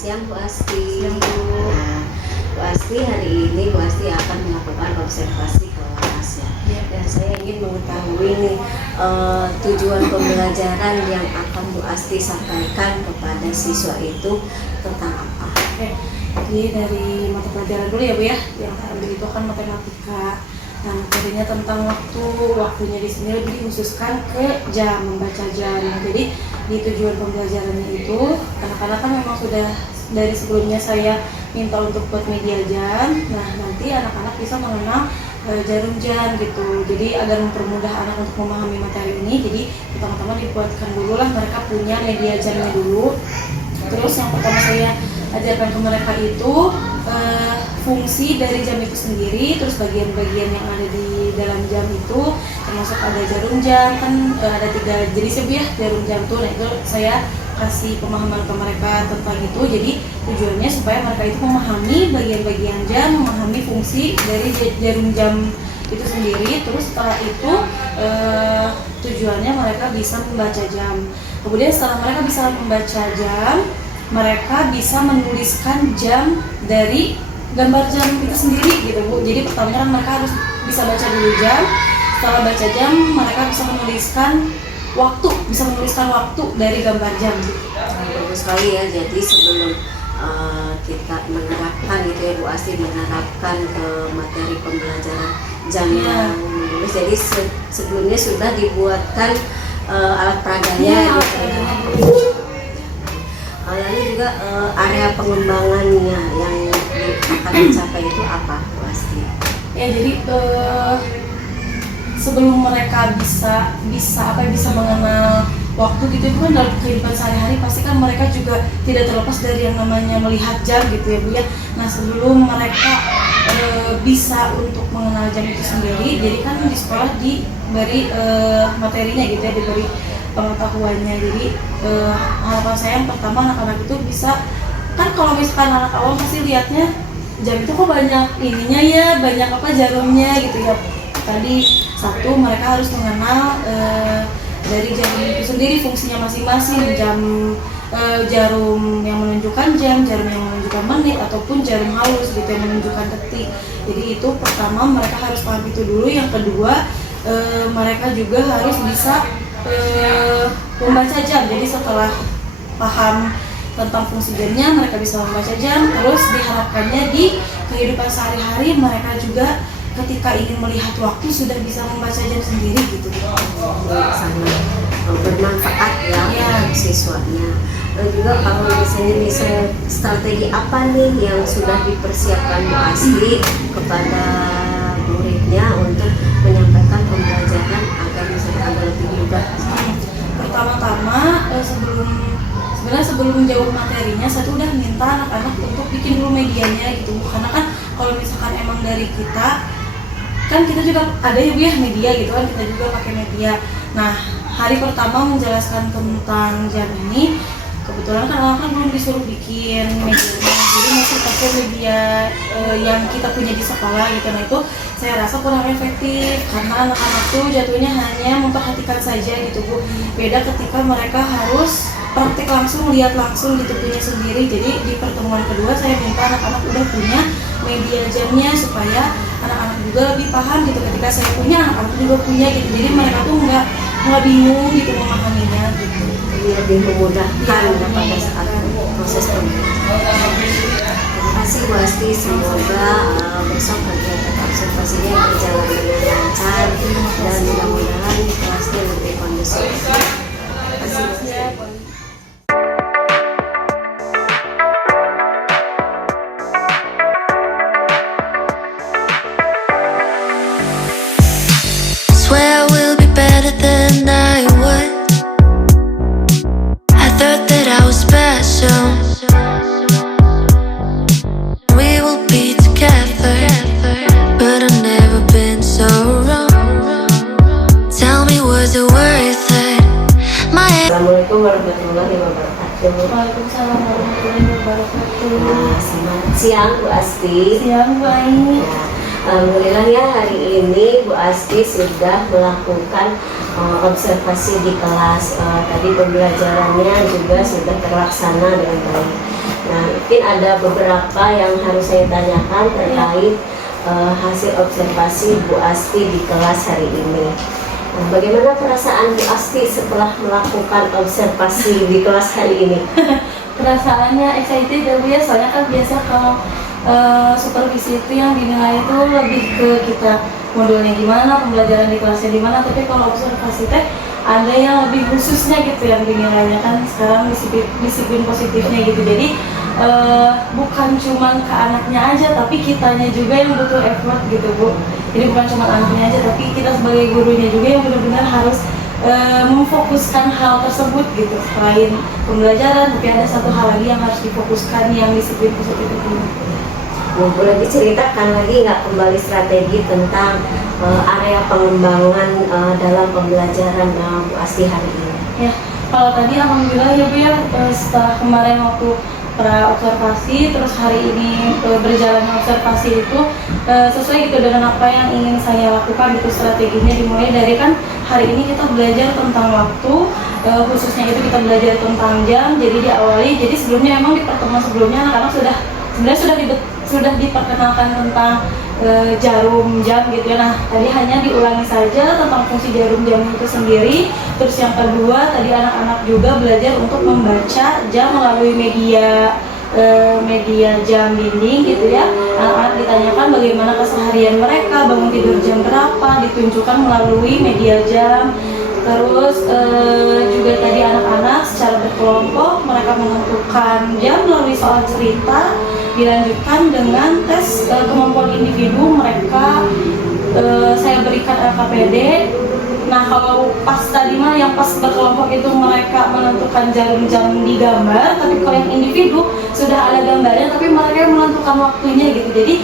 Siang Bu Asti. Bu Asti, hari ini Bu Asti akan melakukan observasi kelas ya. Dan saya ingin mengetahui nih tujuan pembelajaran yang akan Bu Asti sampaikan kepada siswa itu tentang apa? Jadi dari mata pelajaran dulu ya Bu ya. Yang ambil itu kan matematika. Nah, materinya tentang waktunya di sini lebih dikhususkan ke jam, membaca jam. Jadi di tujuan pembelajarannya itu anak-anak kan memang sudah dari sebelumnya saya minta untuk buat media jam. Nah, nanti anak-anak bisa mengenal jarum jam gitu. Jadi agar mempermudah anak untuk memahami materi ini, jadi pertama-tama dibuatkan dulu lah mereka punya media jamnya dulu. Terus yang pertama saya ajarkan ke mereka itu fungsi dari jam itu sendiri, terus bagian-bagian yang ada di dalam jam itu, termasuk ada jarum jam, kan ada 3 jenis ya jarum jam tuh. Nah, itu saya kasih pemahaman ke mereka tentang itu. Jadi tujuannya supaya mereka itu memahami bagian-bagian jam, memahami fungsi dari jarum jam itu sendiri. Terus setelah itu tujuannya mereka bisa membaca jam. Kemudian setelah mereka bisa membaca jam, mereka bisa menuliskan jam dari gambar jam itu sendiri gitu Bu. Jadi pertamanya kan mereka harus bisa baca dulu jam. Setelah baca jam, mereka bisa menuliskan waktu dari gambar jam. Bagus sekali ya. Jadi sebelum kita menerapkan gitu ya Bu Asti, menerapkan ke materi pembelajaran jam yang menulis, jadi sebelumnya sudah dibuatkan alat peraganya gitu ya. Lalu juga area pengembangannya yang akan dicapai itu apa Bu Asti? Ya, jadi sebelum mereka bisa mengenal waktu gitu, itu kan dalam kehidupan sehari-hari pasti kan mereka juga tidak terlepas dari yang namanya melihat jam gitu ya Bu ya. Nah, sebelum mereka bisa untuk mengenal jam itu sendiri, jadi kan di sekolah diberi materinya gitu ya, diberi pengetahuannya. Jadi harapan saya yang pertama, anak-anak itu bisa, kan kalau misalkan anak awam pasti lihatnya jam itu kok banyak ininya ya, banyak jarumnya gitu ya. Tadi satu, mereka harus mengenal dari jarum itu sendiri fungsinya masing-masing. Jarum yang menunjukkan jam, jarum yang menunjukkan menit, ataupun jarum halus gitu yang menunjukkan detik. Jadi itu pertama mereka harus paham itu dulu. Yang kedua, mereka juga harus bisa membaca jam. Jadi setelah paham tentang fungsi jamnya, mereka bisa membaca jam. Terus diharapkannya di kehidupan sehari-hari mereka juga ketika ingin melihat waktu sudah bisa membaca jam sendiri gitu. Sangat bermanfaat ya untuk siswanya. Dan juga kalau misalnya strategi apa nih yang sudah dipersiapkan Bu Asti kepada muridnya untuk menyampaikan pembelajaran agar lebih mudah? Pertama-tama sebelum jauh materinya, saya tuh udah minta anak-anak untuk bikin dulu medianya gitu. Karena kan kalau misalkan emang dari kita, kan kita juga ada ya Bu ya media gitu kan, kita juga pakai media. Nah, hari pertama menjelaskan tentang jam ini, kebetulan kan anak-anak belum disuruh bikin medianya, jadi masih pakai media yang kita punya di sekolah gitu. Nah, itu saya rasa kurang efektif karena anak-anak tuh jatuhnya hanya memperhatikan saja gitu Bu. Beda ketika mereka harus praktik langsung, lihat langsung gitu, punya sendiri. Jadi di pertemuan kedua saya minta anak-anak udah punya media jamnya supaya anak-anak juga lebih paham gitu. Ketika saya punya, anak-anak juga punya gitu. Jadi mereka tuh nggak bingung gitu memahaminya gitu. Jadi lebih memudahkan pada saat proses pembelajaran. Terima kasih Bu Asti, semoga besok kegiatan observasinya berjalan dengan lancar dan mudah-mudahan kelasnya lebih kondusif. Terima kasih. and I would. I thought that I was special. We will be together, but I've never been so wrong. Tell me, was it worth it? My Assalamualaikum warahmatullahi wabarakatuh. Waalaikumsalam warahmatullahi wabarakatuh. Nah, selamat siang Bu Asti. Siang Bu Ai. Ya, alhamdulillah ya hari ini Bu Asti sudah melakukan observasi di kelas. Tadi pembelajarannya juga sudah terlaksana dengan baik. Nah, mungkin ada beberapa yang harus saya tanyakan terkait hasil observasi Bu Asti di kelas hari ini. Nah, bagaimana perasaan Bu Asti setelah melakukan observasi di kelas hari ini? Perasaannya excited ya Bu ya, soalnya kan biasa kalau supervisi itu yang dinilai itu lebih ke kita modulnya gimana, pembelajaran di kelasnya gimana, tapi kalau observasi teh ada yang lebih khususnya gitu yang dinilainya kan sekarang disiplin positifnya gitu. Jadi bukan cuma ke anaknya aja tapi kitanya juga yang butuh effort gitu Bu. Jadi bukan cuma anaknya aja tapi kita sebagai gurunya juga yang benar-benar harus memfokuskan hal tersebut gitu. Selain pembelajaran tapi ada satu hal lagi yang harus difokuskan yang disiplin positif itu. Boleh diceritakan lagi nggak kembali strategi tentang area pengembangan dalam pembelajaran Bu Asti hari ini? Ya, kalau tadi alhamdulillah ya Bu ya, setelah kemarin waktu pra observasi terus hari ini berjalan observasi itu sesuai gitu dengan apa yang ingin saya lakukan. Itu strateginya dimulai dari kan hari ini kita belajar tentang waktu, khususnya itu kita belajar tentang jam. Jadi diawali, jadi sebelumnya emang di pertemuan sebelumnya anak-anak sudah diperkenalkan tentang jarum jam gitu ya. Nah, tadi hanya diulangi saja tentang fungsi jarum jam itu sendiri. Terus yang kedua, tadi anak-anak juga belajar untuk membaca jam melalui media jam dinding gitu ya. Anak-anak ditanyakan bagaimana keseharian mereka, bangun tidur jam berapa, ditunjukkan melalui media jam. Terus juga tadi anak-anak secara berkelompok mereka menentukan jam melalui soal cerita, dilanjutkan dengan tes kemampuan individu mereka. Saya berikan LKPD. Nah, kalau pas tadi mah yang pas berkelompok itu mereka menentukan jarum jam di gambar, tapi kalau yang individu sudah ada gambarnya tapi mereka yang menentukan waktunya gitu. Jadi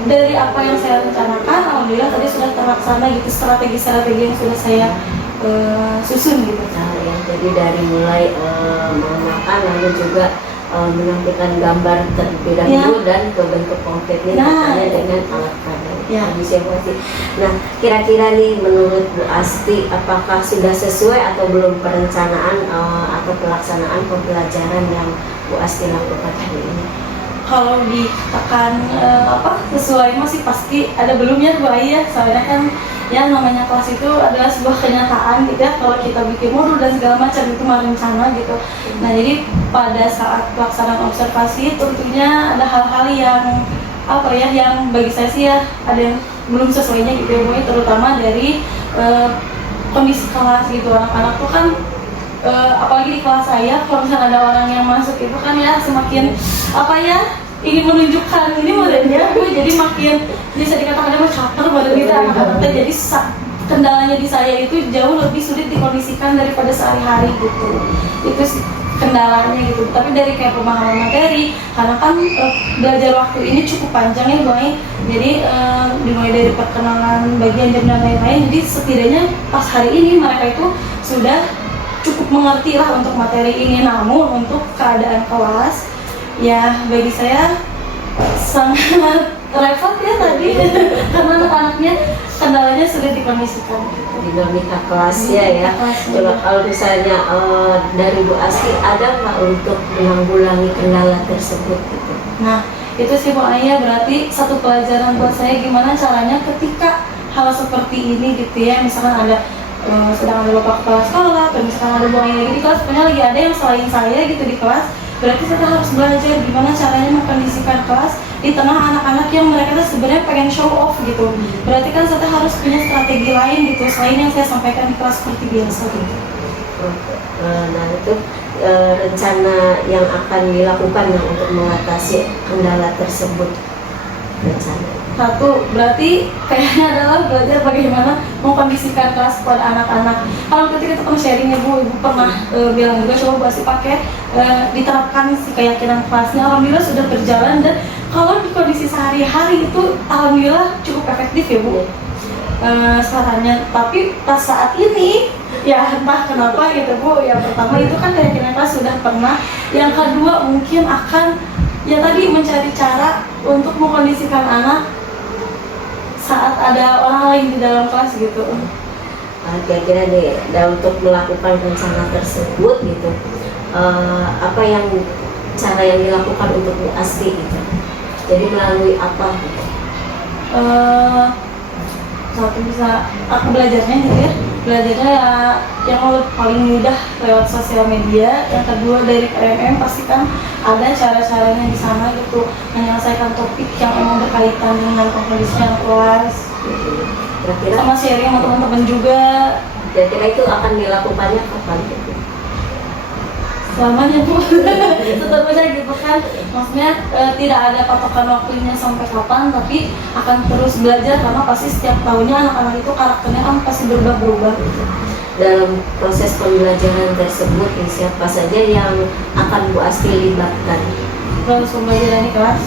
dari apa yang saya rencanakan, alhamdulillah tadi sudah terlaksana gitu, strategi-strategi yang sudah saya susun gitu. Nah, yang tadi dari mulai mengenalkan lalu juga menampilkan gambar terlebih dahulu dan ke bentuk konkretnya misalnya dengan alat peraga. Nah, kira-kira nih menurut Bu Asti apakah sudah sesuai atau belum perencanaan atau pelaksanaan pembelajaran yang Bu Asti lakukan hari ini? Kalau dikatakan sesuai masih pasti ada belumnya Bu Ai ya, soalnya kan ya namanya kelas itu adalah sebuah kenyataan gitu ya. Kalau kita bikin modul dan segala macam itu mah rencana gitu. Nah, jadi pada saat pelaksanaan observasi tentunya ada hal-hal yang yang bagi saya sih ya ada yang belum sesuainya gitu ya Bu, terutama dari kondisi kelas gitu. Anak-anak tuh kan apalagi di kelas saya kalau misalnya ada orang yang masuk itu kan ya semakin ingin menunjukkan ini modelnya gue, jadi makin bisa dikatakan ada caper badan kita anak-anak. Jadi kendalanya di saya itu jauh lebih sulit dikondisikan daripada sehari-hari gitu. Itu sih kendalanya gitu. Tapi dari kayak pemahaman materi, karena kan belajar waktu ini cukup panjang ya Bu Ai. Jadi dimulai dari perkenalan bagian jam dan lain-lain. Jadi setidaknya pas hari ini mereka itu sudah cukup mengerti lah untuk materi ini. Namun untuk keadaan kelas ya bagi saya sangat repot ya tadi karena anak-anaknya kendalanya sulit dikondisikan. Dinamika kelasnya ya. Coba kalau misalnya dari Bu Asti ada nggak untuk menanggulangi kendala tersebut gitu? Nah, itu sih Bu Ai, berarti satu pelajaran buat saya gimana caranya ketika hal seperti ini gitu ya. Misalkan ada sedang ada bapak kepala sekolah atau misalkan ada Bu Ai lagi di kelas, pokoknya lagi ada yang selain saya gitu di kelas. Berarti kita harus belajar gimana caranya mengkondisikan kelas di tengah anak-anak yang mereka tuh sebenarnya pengen show off gitu. Berarti kan kita harus punya strategi lain gitu selain yang saya sampaikan di kelas seperti biasa gitu. Nah, itu rencana yang akan dilakukan untuk mengatasi kendala tersebut. rencana? Satu, berarti kayaknya adalah belajar bagaimana mengkondisikan kelas kepada anak-anak. Kalau ketika kita pernah sharing ibu pernah bilang juga coba Bu Asti pakai diterapkan si keyakinan kelasnya. Alhamdulillah sudah berjalan, dan kalau di kondisi sehari-hari itu alhamdulillah cukup efektif ya Bu sarannya. Tapi pas saat ini ya entah kenapa gitu Bu, yang pertama itu kan keyakinan kelas sudah pernah, yang kedua mungkin akan ya tadi mencari cara untuk mengkondisikan anak saat ada orang lain di dalam kelas gitu. Kira-kira nih, dan untuk melakukan rencana tersebut gitu, apa yang cara yang dilakukan untuk Bu Asti gitu? Jadi melalui apa gitu? Satu bisa aku belajarnya gitu ya, belajarnya ya yang paling mudah lewat sosial media. Yang kedua dari PMM pasti kan ada cara-caranya di sana gitu, menyelesaikan topik yang emang berkaitan dengan kondisinya kelas gitu. Kira-kira Sama sharing sama teman-teman juga. kira-kira itu akan dilakukannya kapan gitu? Selamanya Bu, tetap aja gitu kan, maksudnya tidak ada patokan waktunya sampai kapan, tapi akan terus belajar karena pasti setiap tahunnya anak-anak itu karakternya kan pasti berubah-ubah gitu. Dalam proses pembelajaran tersebut siapa saja yang akan Bu Asti libatkan? Terus pembelajaran di kelas,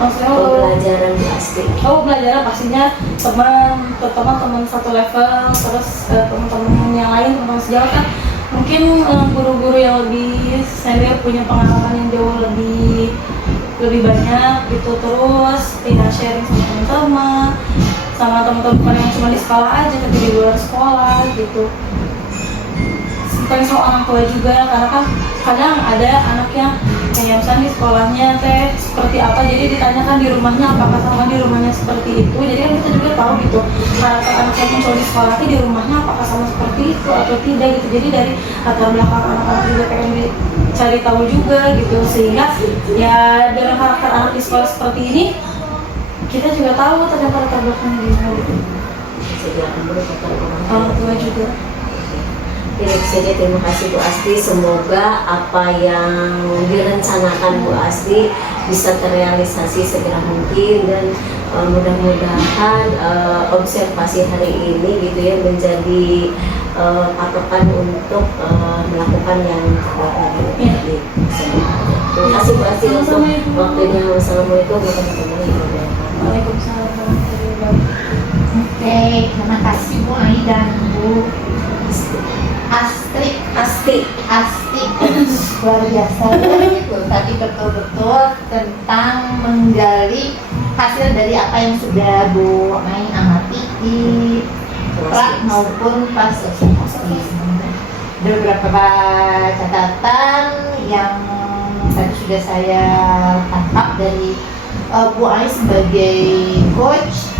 maksudnya Pembelajaran Bu Asti. belajar pastinya teman satu level, terus teman-teman yang lain, teman sejawat kan mungkin guru-guru yang lebih senior punya pengalaman yang jauh lebih banyak gitu. Terus tinggal sharing sama teman-teman, sama teman-teman yang cuma di sekolah aja tapi di luar sekolah gitu. Bukan soal orang tua juga, karena kan kadang ada anak yang kayak misalnya di sekolahnya teh seperti apa, jadi ditanyakan di rumahnya apakah sama di rumahnya seperti itu. Jadi kan kita juga tahu gitu karakter anak yang muncul di sekolah di rumahnya apakah sama seperti itu atau tidak gitu. Jadi dari latar belakang anak-anak juga pengen dicari tahu juga gitu, sehingga ya dengan karakter anak di sekolah seperti ini kita juga tahu ternyata latar belakangnya gimana gitu. Sediakan dulu kepada Orang tua juga. Ya, itu saja, terima kasih Bu Asti. Semoga apa yang direncanakan Bu Asti bisa terrealisasi segera mungkin, dan mudah-mudahan observasi hari ini gitu ya menjadi patokan untuk melakukan yang terbaik lagi. Terima kasih Bu Asti untuk waktunya. Wassalamualaikum warahmatullahi wabarakatuh. Waalaikumsalam warahmatullahi wabarakatuh. Oke, terima kasih Bu Ai dan Bu Asti luar biasa gitu. Tadi betul-betul tentang menggali hasil dari apa yang sudah Bu Ai amati di prak maupun pas observasi. Ada beberapa catatan yang tadi sudah saya tangkap dari Bu Ai sebagai coach.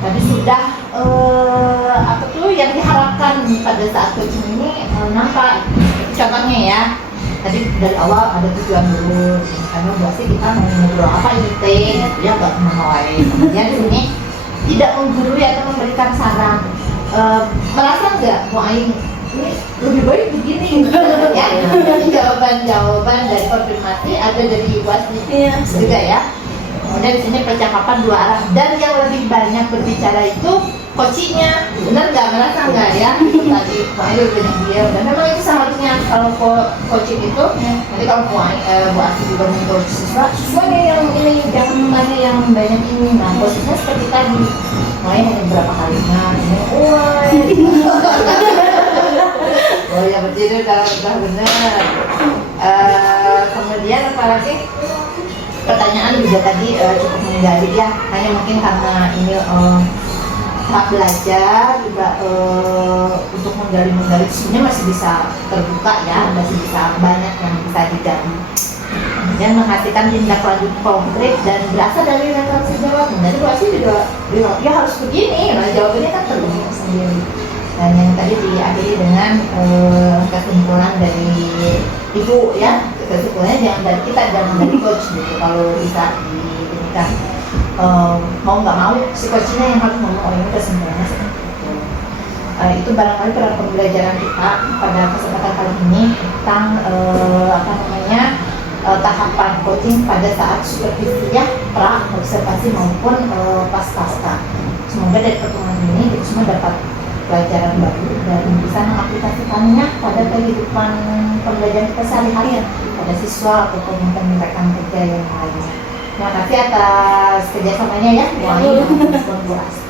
Tadi sudah apa tuh yang diharapkan pada saat coaching ini nampak. Contohnya ya, tadi dari awal ada tujuan dulu, karena biasanya kita mau ngobrol apa ini teh, ya buat menawari. Kemudian di sini tidak menggurui atau memberikan saran. Merasa nggak Bu Ai ini lebih baik begini ya? Jawaban-jawaban dari konfirmasi ada dari Bu Asti juga ya. Kemudian di sini percakapan dua arah, dan yang lebih banyak berbicara itu coachingnya. Benar nggak, merasa nggak ya? Itu tadi Bu Ai lebih banyak dia, dan memang itu seharusnya kalau coaching itu nanti kalau Bu Asti juga mencoach siswanya yang ini jangan tanya yang banyak ini. Nah posisinya seperti tadi, Bu Ai hanya berapa kalimat ini, oh ya betul, kalau udah benar. Kemudian apalagi pertanyaan juga tadi cukup menggali ya, hanya mungkin karena ini tahap belajar juga untuk menggali sebenarnya masih bisa terbuka ya, masih bisa banyak yang bisa digali. Kemudian menghasilkan tindak lanjut konkret dan berasal dari referensi jawaban. Jadi pasti juga ya harus begini, nah jawabannya kan terbentuk sendiri. Dan yang tadi diakhiri dengan kesimpulan dari Ibu ya, kesimpulannya jangan dari kita, jangan dari coach gitu. Kalau bisa diberikan mau nggak mau si coachnya yang harus ngomong, oh ini kesimpulannya seperti itu. Itu barangkali pada pembelajaran kita pada kesempatan kali ini tentang tahapan coaching pada saat supervisi ya, pra observasi maupun pas pasca. Semoga dari pertemuan ini kita semua dapat pelajaran baru dan bisa mengaplikasikannya pada kehidupan pembelajaran kita sehari-hari pada siswa ataupun mungkin rekan kerja yang lainnya. Terima kasih atas kerjasamanya ya, Bu Asti.